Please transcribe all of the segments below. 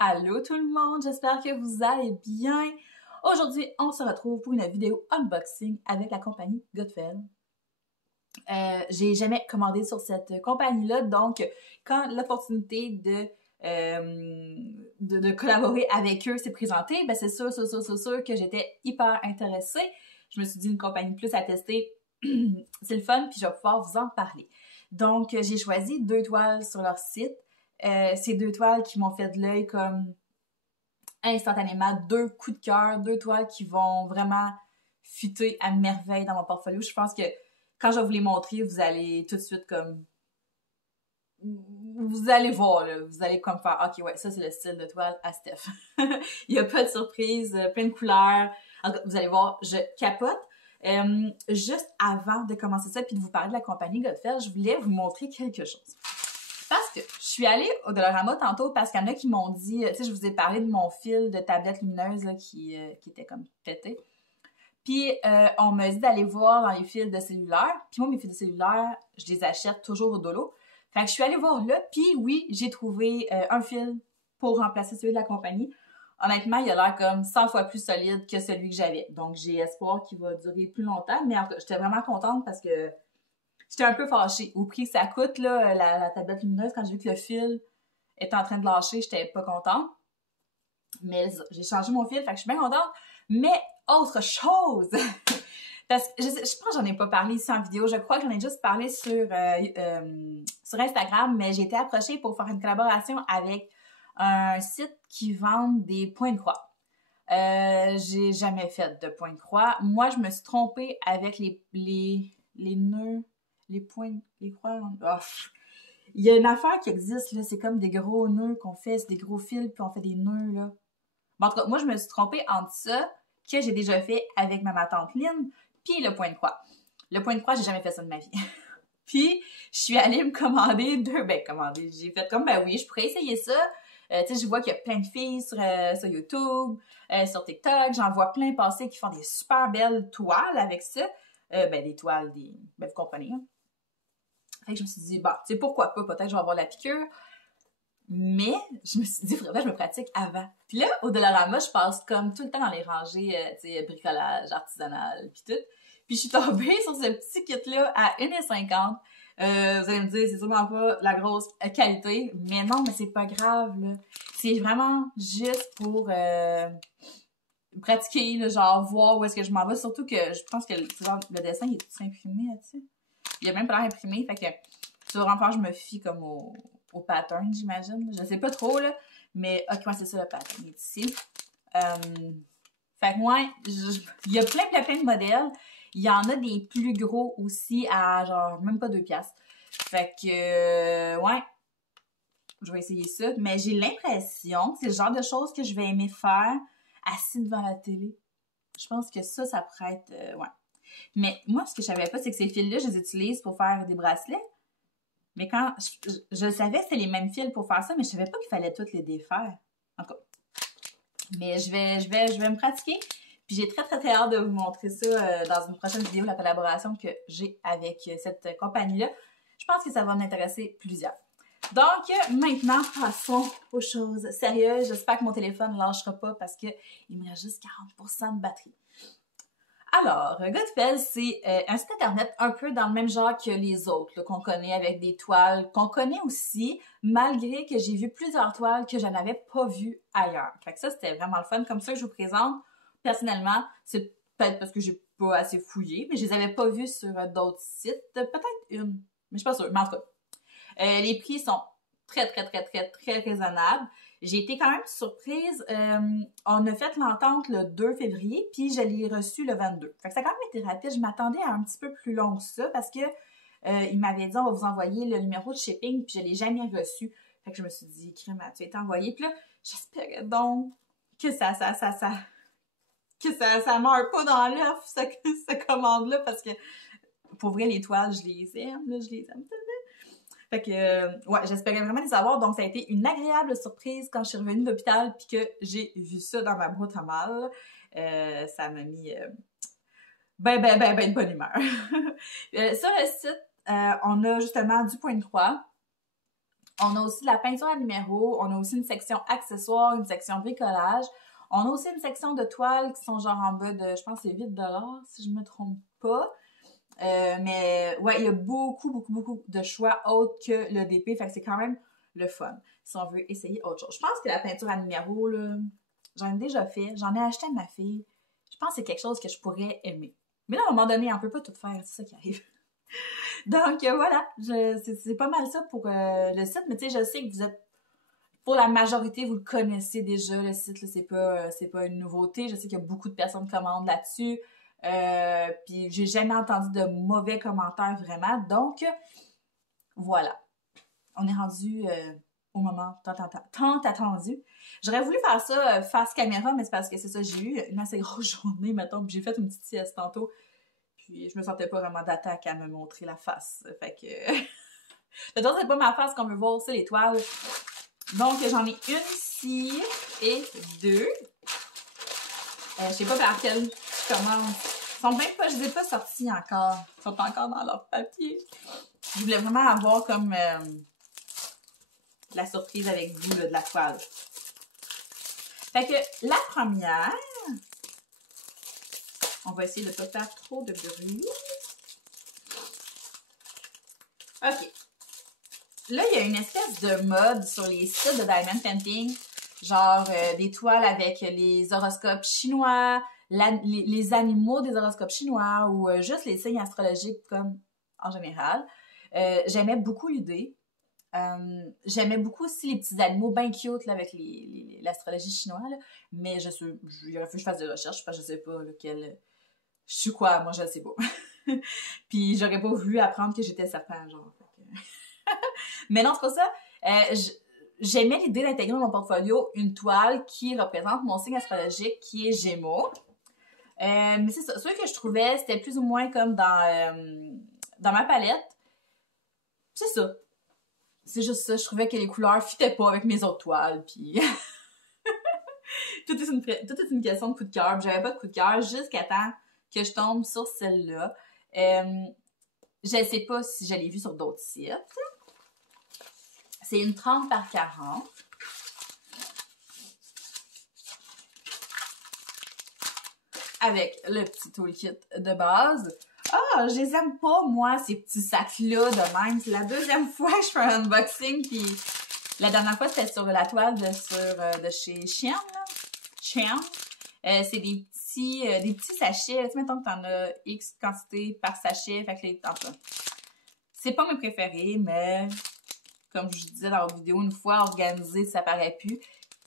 Allô tout le monde, j'espère que vous allez bien. Aujourd'hui, on se retrouve pour une vidéo unboxing avec la compagnie Godfell. J'ai jamais commandé sur cette compagnie-là, donc quand l'opportunité de collaborer avec eux s'est présentée, ben c'est sûr que j'étais hyper intéressée. Je me suis dit une compagnie plus à tester, c'est le fun, puis je vais pouvoir vous en parler. Donc, j'ai choisi 2 toiles sur leur site. Ces 2 toiles qui m'ont fait de l'œil comme instantanément, 2 coups de cœur, 2 toiles qui vont vraiment fitter à merveille dans mon portfolio. Je pense que quand je vais vous les montrer, vous allez tout de suite comme... Vous allez voir, là, vous allez comme faire « Ok, ouais, ça c'est le style de toile à Steph. » Il n'y a pas de surprise, plein de couleurs. En tout cas, vous allez voir, je capote. Juste avant de commencer ça puis de vous parler de la compagnie Godfell, je voulais vous montrer quelque chose. Parce que je suis allée au Dollarama tantôt parce qu'il y en a qui m'ont dit, tu sais, je vous ai parlé de mon fil de tablette lumineuse là, qui était comme pété. Puis on m'a dit d'aller voir dans les fils de cellulaire. Puis moi, mes fils de cellulaire, je les achète toujours au Dolo. Fait que je suis allée voir là, puis oui, j'ai trouvé un fil pour remplacer celui de la compagnie. Honnêtement, il a l'air comme 100 fois plus solide que celui que j'avais. Donc, j'ai espoir qu'il va durer plus longtemps. Mais en tout cas, j'étais vraiment contente parce que j'étais un peu fâchée. Au prix que ça coûte, là, la tablette lumineuse, quand j'ai vu que le fil était en train de lâcher, j'étais pas contente. Mais j'ai changé mon fil, fait que je suis bien contente. Mais autre chose! Parce que je pense que j'en ai pas parlé ici en vidéo. Je crois que j'en ai juste parlé sur Instagram, mais j'ai été approchée pour faire une collaboration avec un site qui vend des points de croix. J'ai jamais fait de points de croix. Moi, je me suis trompée avec les nœuds, les points, les croix. Oh. Il y a une affaire qui existe, là, c'est comme des gros nœuds qu'on fait, c'est des gros fils, puis on fait des nœuds, là. Bon, en tout cas, moi, je me suis trompée entre ça, que j'ai déjà fait avec ma tante Lynn, puis le point de croix. Le point de croix, j'ai jamais fait ça de ma vie. Puis, je suis allée me commander j'ai fait comme, ben oui, je pourrais essayer ça. Tu sais, je vois qu'il y a plein de filles sur YouTube, sur TikTok, j'en vois plein passer qui font des super belles toiles avec ça. Des toiles, vous comprenez, hein? Fait que je me suis dit, bah, tu sais, pourquoi pas, peut-être que je vais avoir la piqûre. Mais je me suis dit, vraiment, je me pratique avant. Puis là, au Dollarama, je passe comme tout le temps dans les rangées, tu sais, bricolage, artisanal, puis tout. Puis je suis tombée sur ce petit kit-là à 1,50 $. Vous allez me dire, c'est sûrement pas la grosse qualité. Mais non, mais c'est pas grave, là. C'est vraiment juste pour pratiquer, là, genre, voir où est-ce que je m'en vais. Surtout que je pense que le dessin, il est tout imprimé là-dessus. Il y a même pas l'air imprimé, fait que tu vas vraiment faire, je me fie comme au pattern, j'imagine. Je sais pas trop, là, mais ok, c'est ça le pattern, il est ici. Fait que moi, il y a plein de modèles. Il y en a des plus gros aussi à genre même pas 2 $. Fait que, ouais, je vais essayer ça. Mais j'ai l'impression que c'est le genre de choses que je vais aimer faire assis devant la télé. Je pense que ça pourrait être, ouais. Mais moi, ce que je savais pas, c'est que ces fils-là, je les utilise pour faire des bracelets. Mais quand je savais que c'était les mêmes fils pour faire ça, mais je savais pas qu'il fallait toutes les défaire. En tout cas. Mais je vais me pratiquer. Puis j'ai très hâte de vous montrer ça dans une prochaine vidéo, la collaboration que j'ai avec cette compagnie-là. Je pense que ça va m'intéresser plusieurs. Donc, maintenant, passons aux choses sérieuses. J'espère que mon téléphone ne lâchera pas parce qu'il me reste juste 40% de batterie. Alors, Godfell, c'est un site internet un peu dans le même genre que les autres qu'on connaît avec des toiles, qu'on connaît aussi, malgré que j'ai vu plusieurs toiles que je n'avais pas vues ailleurs. Fait que ça, c'était vraiment le fun. Comme ça, je vous présente. Personnellement, c'est peut-être parce que j'ai pas assez fouillé, mais je les avais pas vues sur d'autres sites. Peut-être une, mais je suis pas sûre. Mais en tout cas, les prix sont très raisonnables. J'ai été quand même surprise. On a fait l'entente le 2 février, puis je l'ai reçu le 22. Fait que ça a quand même été rapide. Je m'attendais à un petit peu plus long que ça parce que il m'avait dit on va vous envoyer le numéro de shipping, puis je l'ai jamais reçu. Fait que je me suis dit, crème, tu as été envoyé. Puis là, j'espérais donc que ça meurt pas dans l'œuf, cette commande-là, parce que pour vrai, les toiles, je les aime, là, je les aime tellement. Fait que, ouais, j'espérais vraiment les avoir. Donc, ça a été une agréable surprise quand je suis revenue de l'hôpital puis que j'ai vu ça dans ma boîte à mal. Ça m'a mis de bonne humeur. Sur le site, on a justement du point de croix. On a aussi de la peinture à numéro, on a aussi une section accessoires, une section bricolage. On a aussi une section de toiles qui sont genre en bas de, je pense c'est 8 $ si je me trompe pas. Mais ouais, il y a beaucoup de choix autres que le DP, fait que c'est quand même le fun si on veut essayer autre chose. Je pense que la peinture à numéro, là, j'en ai déjà fait, j'en ai acheté à ma fille. Je pense que c'est quelque chose que je pourrais aimer. Mais là, à un moment donné, on peut pas tout faire, c'est ça qui arrive. Donc voilà, c'est pas mal ça pour le site, mais tu sais, je sais que vous êtes, pour la majorité, vous le connaissez déjà, le site, c'est pas une nouveauté. Je sais qu'il y a beaucoup de personnes qui commandent là-dessus. Puis j'ai jamais entendu de mauvais commentaires vraiment. Donc, voilà. On est rendu au moment tant attendu. J'aurais voulu faire ça face caméra, mais c'est parce que c'est ça, j'ai eu une assez grosse journée, mettons, puis j'ai fait une petite sieste tantôt. Puis je me sentais pas vraiment d'attaque à me montrer la face. Fait que... de toute façon, c'est pas ma face qu'on veut voir, c'est l'étoile. Donc, j'en ai une ici et deux. Je sais pas par quelle je commence. Ils sont même pas, je les ai pas sortis encore. Ils sont encore dans leur papier. Je voulais vraiment avoir comme la surprise avec vous là, de la toile. Fait que la première, on va essayer de ne pas faire trop de bruit. OK. Là, il y a une espèce de mode sur les sites de Diamond Painting, genre des toiles avec les horoscopes chinois, les animaux des horoscopes chinois ou juste les signes astrologiques comme en général. J'aimais beaucoup l'idée. J'aimais beaucoup aussi les petits animaux bien cute là, avec l'astrologie chinoise, là. Mais il aurait fallu que je fasse des recherches parce que je sais pas lequel. Je suis quoi, moi je sais pas. Puis j'aurais pas voulu apprendre que j'étais serpent, genre. Mais non, c'est pas ça. J'aimais l'idée d'intégrer dans mon portfolio une toile qui représente mon signe astrologique qui est Gémeaux. Mais c'est ça. Ceux que je trouvais, c'était plus ou moins comme dans ma palette. C'est ça. C'est juste ça. Je trouvais que les couleurs fitaient pas avec mes autres toiles. Puis tout est une question de coup de cœur. J'avais pas de coup de cœur jusqu'à temps que je tombe sur celle-là. Je ne sais pas si je l'ai vue sur d'autres sites. C'est une 30 par 40. Avec le petit toolkit de base. Ah, je les aime pas, moi, ces petits sacs-là de même. C'est la deuxième fois que je fais un unboxing, puis la dernière fois, c'était sur la toile de chez Shein, là. Shein. C'est des petits sachets. Tu sais, mettons que t'en as X quantité par sachet. Fait que en tout cas, c'est pas mes préférés, mais comme je disais dans la vidéo, une fois organisé, ça paraît plus.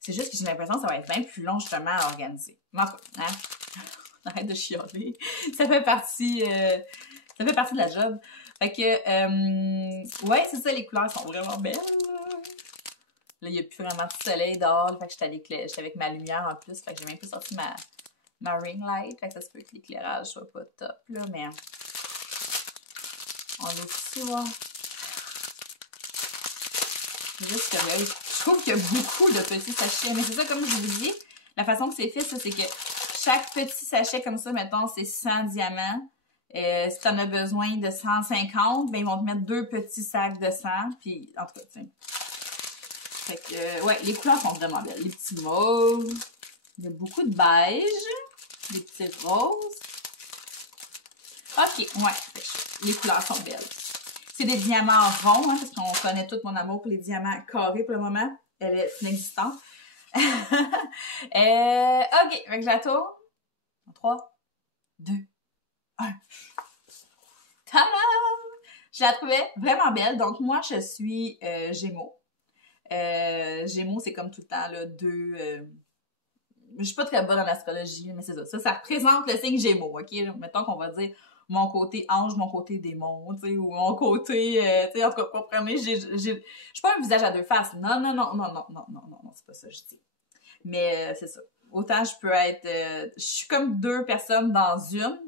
C'est juste que j'ai l'impression que ça va être bien plus long, justement, à organiser. Mais en tout cas, hein? Arrête de chialer. Ça fait partie de la job. Fait que, ouais, c'est ça, les couleurs sont vraiment belles. Là, il n'y a plus vraiment de soleil dehors. Fait que j'étais avec ma lumière en plus. Fait que j'ai même pas sorti ma ring light. Fait que ça se peut que l'éclairage soit pas top, là, mais on est ici, voir. Juste curieuse. Je trouve qu'il y a beaucoup de petits sachets. Mais c'est ça, comme je vous dis, la façon que c'est fait, ça, c'est que chaque petit sachet comme ça, mettons, c'est 100 diamants. Si tu en as besoin de 150, ben ils vont te mettre 2 petits sacs de 100. Puis, en tout cas, tu sais. Fait que, ouais, les couleurs sont vraiment belles. Les petits mauves. Il y a beaucoup de beige. Des petits roses. OK, ouais. Les couleurs sont belles. C'est des diamants ronds, hein, parce qu'on connaît tout mon amour pour les diamants carrés pour le moment. Elle est inexistante. OK, fait que je la tourne. 3, 2, 1. Tada! Je la trouvais vraiment belle. Donc, moi, je suis Gémeaux. Gémeaux, c'est comme tout le temps, là, je suis pas très bonne en astrologie, mais c'est ça. Ça représente le signe Gémeaux, OK? Mettons qu'on va dire mon côté ange, mon côté démon, tu sais, ou mon côté, tu sais, en tout cas, comprenez, je suis pas un visage à deux faces. Non, c'est pas ça que je dis. Mais c'est ça. Autant je peux être, je suis comme 2 personnes dans une,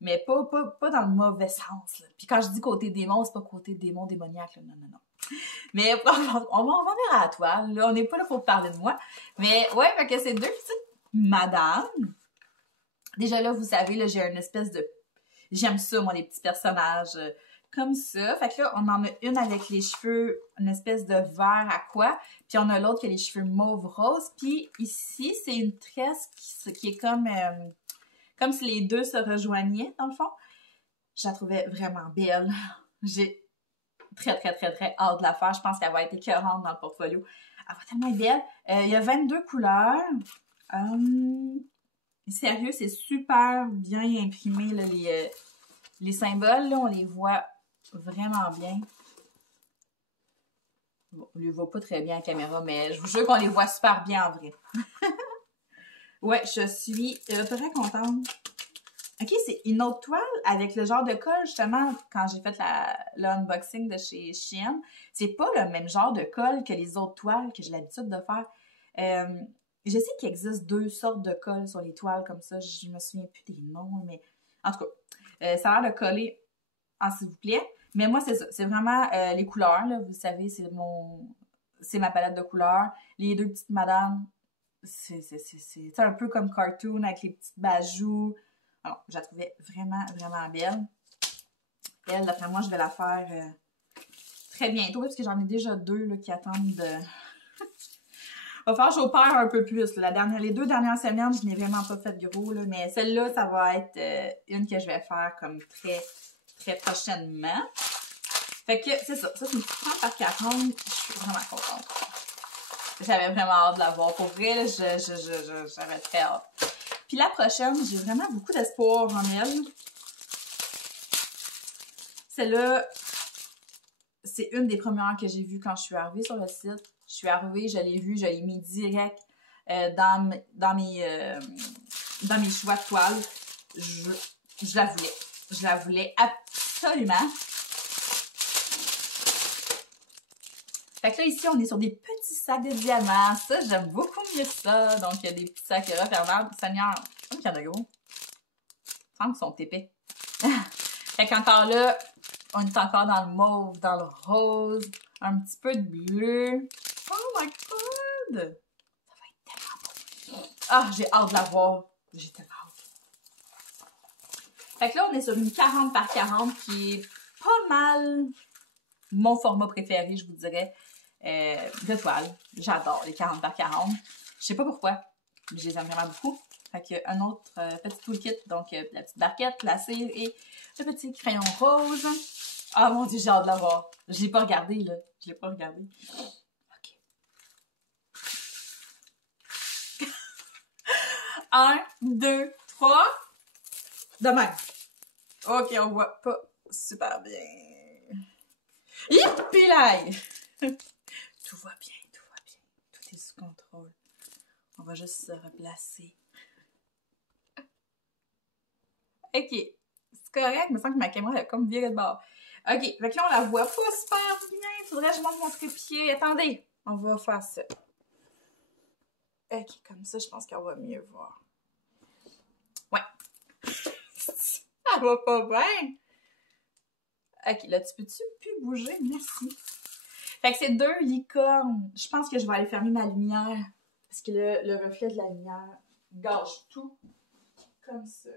mais pas dans le mauvais sens, là. Puis quand je dis côté démon, c'est pas côté démon démoniaque, là. Non. Mais on va en venir à la toile, là. On n'est pas là pour parler de moi. Mais ouais, fait que c'est 2 petites madames. Déjà là, vous savez, là, j'ai une espèce de... J'aime ça, moi, les petits personnages comme ça. Fait que là, on en a une avec les cheveux, une espèce de vert aqua. Puis on a l'autre qui a les cheveux mauve rose. Puis ici, c'est une tresse qui est comme si les deux se rejoignaient, dans le fond. Je la trouvais vraiment belle. J'ai très hâte de la faire. Je pense qu'elle va être écœurante dans le portfolio. Elle va tellement être belle. Il y a 22 couleurs. Sérieux, c'est super bien imprimé, là, les symboles, là, on les voit vraiment bien. Bon, on les voit pas très bien en caméra, mais je vous jure qu'on les voit super bien en vrai. Ouais, je suis très contente. Ok, c'est une autre toile avec le genre de colle, justement, quand j'ai fait l'unboxing de chez Shein. C'est pas le même genre de colle que les autres toiles que j'ai l'habitude de faire. Je sais qu'il existe deux sortes de colle sur les toiles comme ça. Je me souviens plus des noms, mais en tout cas, ça a l'air de coller en s'il vous plaît. Mais moi, c'est ça. C'est vraiment les couleurs, là. Vous savez, c'est ma palette de couleurs. Les deux petites madames, c'est un peu comme cartoon avec les petites bajoux. Alors, je la trouvais vraiment belle. Elle, d'après moi, je vais la faire très bientôt parce que j'en ai déjà deux là, qui attendent de... Va falloir que j'opère un peu plus. Les 2 dernières semaines, je n'ai vraiment pas fait gros, là, mais celle-là, ça va être une que je vais faire comme très prochainement. Fait que c'est ça. Ça, c'est une petite 30 par 40. Je suis vraiment contente. J'avais vraiment hâte de la voir. Pour vrai, là, j'avais très hâte. Puis la prochaine, j'ai vraiment beaucoup d'espoir en elle. Celle-là, c'est une des premières que j'ai vues quand je suis arrivée sur le site. Je suis arrivée, je l'ai vue, je l'ai mis direct dans mes choix de toile. Je la voulais. Je la voulais absolument. Fait que là, ici, on est sur des petits sacs de diamants. Ça, j'aime beaucoup mieux ça. Donc, il y a des petits sacs refermables. Seigneur, il y en a gros. Il semble qu'ils sont épais. Fait qu'encore là, on est encore dans le mauve, dans le rose, un petit peu de bleu. Oh my god! Ça va être tellement beau. Ah, j'ai hâte de la voir. J'ai tellement hâte. Fait que là, on est sur une 40 par 40 qui est pas mal mon format préféré, je vous dirais, de toile. J'adore les 40 par 40. Je sais pas pourquoi, mais je les aime vraiment beaucoup. Fait que un autre petit toolkit, donc la petite barquette, la cire et le petit crayon rose. Ah mon dieu, j'ai hâte de l'avoir. Je l'ai pas regardé, là. Je l'ai pas regardé. OK. 1, 2, 3. De même. OK, on voit pas super bien. Yippee! Tout va bien, tout va bien. Tout est sous contrôle. On va juste se replacer. OK. C'est correct, il me semble que ma caméra est comme virée de bord. OK, fait que là, on la voit pas super bien. Faudrait que je monte mon trépied. Attendez, on va faire ça. OK, comme ça, je pense qu'on va mieux voir. Ouais. Ça va pas bien. OK, là, tu peux-tu plus bouger? Merci. Fait que c'est 2 licornes. Je pense que je vais aller fermer ma lumière. Parce que le reflet de la lumière gâche tout. Comme ça.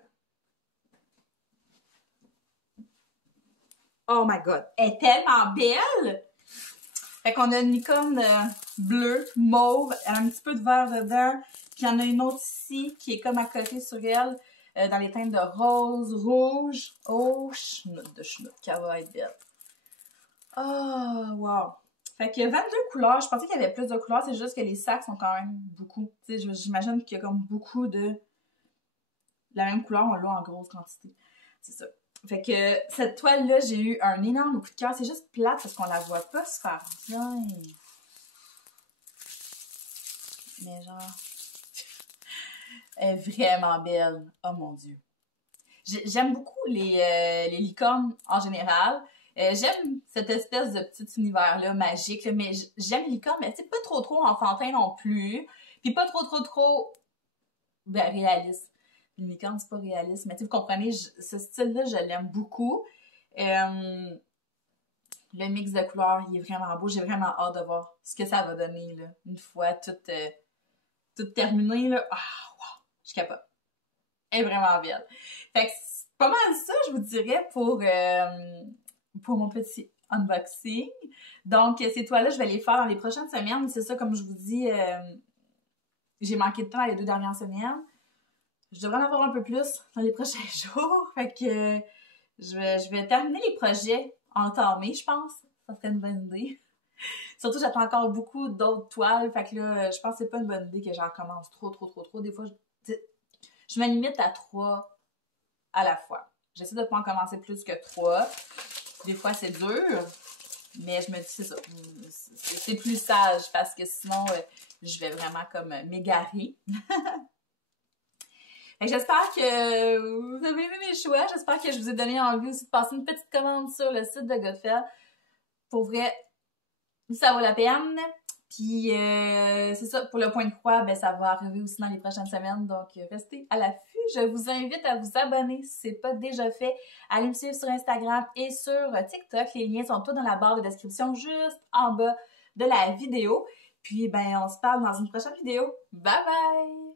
Oh my god, elle est tellement belle! Fait qu'on a une licorne bleue, mauve, elle a un petit peu de vert dedans. Puis il y en a une autre ici qui est comme à côté sur elle, dans les teintes de rose, rouge. Oh, chenoute de chenoute, qu'elle va être belle. Oh, wow! Fait que 22 couleurs, je pensais qu'il y avait plus de couleurs, c'est juste que les sacs sont quand même beaucoup. Tu sais, j'imagine qu'il y a comme beaucoup de la même couleur, on l'a en grosse quantité. C'est ça. Fait que cette toile-là, j'ai eu un énorme coup de cœur. C'est juste plate parce qu'on la voit pas super bien. Mais genre... Elle est vraiment belle. Oh mon dieu. J'aime beaucoup les licornes en général. J'aime cette espèce de petit univers-là magique. Là, mais j'aime les licornes, mais c'est pas trop enfantin non plus. Puis pas trop ben, réaliste. Une licorne, c'est pas réaliste. Mais vous comprenez, ce style-là, je l'aime beaucoup. Le mix de couleurs, il est vraiment beau. J'ai vraiment hâte de voir ce que ça va donner, là. Une fois tout terminé, là. Ah, wow! Je capote. Elle est vraiment belle. Fait que c'est pas mal ça, je vous dirais, pour pour mon petit unboxing. Donc, ces toiles-là, je vais les faire dans les prochaines semaines. C'est ça, comme je vous dis, j'ai manqué de temps les 2 dernières semaines. Je devrais en avoir un peu plus dans les prochains jours. Fait que je vais terminer les projets entamés, je pense. Ça serait une bonne idée. Surtout, j'attends encore beaucoup d'autres toiles. Fait que là, je pense que c'est pas une bonne idée que j'en commence trop. Des fois, je me limite à 3 à la fois. J'essaie de pas en commencer plus que 3. Des fois, c'est dur. Mais je me dis, c'est ça. C'est plus sage parce que sinon, je vais vraiment comme m'égarer. J'espère que vous avez aimé mes choix. J'espère que je vous ai donné envie aussi de passer une petite commande sur le site de Godfell. Pour vrai, ça vaut la peine. Puis, c'est ça, pour le point de croix, ben, ça va arriver aussi dans les prochaines semaines. Donc, restez à l'affût. Je vous invite à vous abonner si ce n'est pas déjà fait. Allez me suivre sur Instagram et sur TikTok. Les liens sont tous dans la barre de description, juste en bas de la vidéo. Puis, ben, on se parle dans une prochaine vidéo. Bye bye!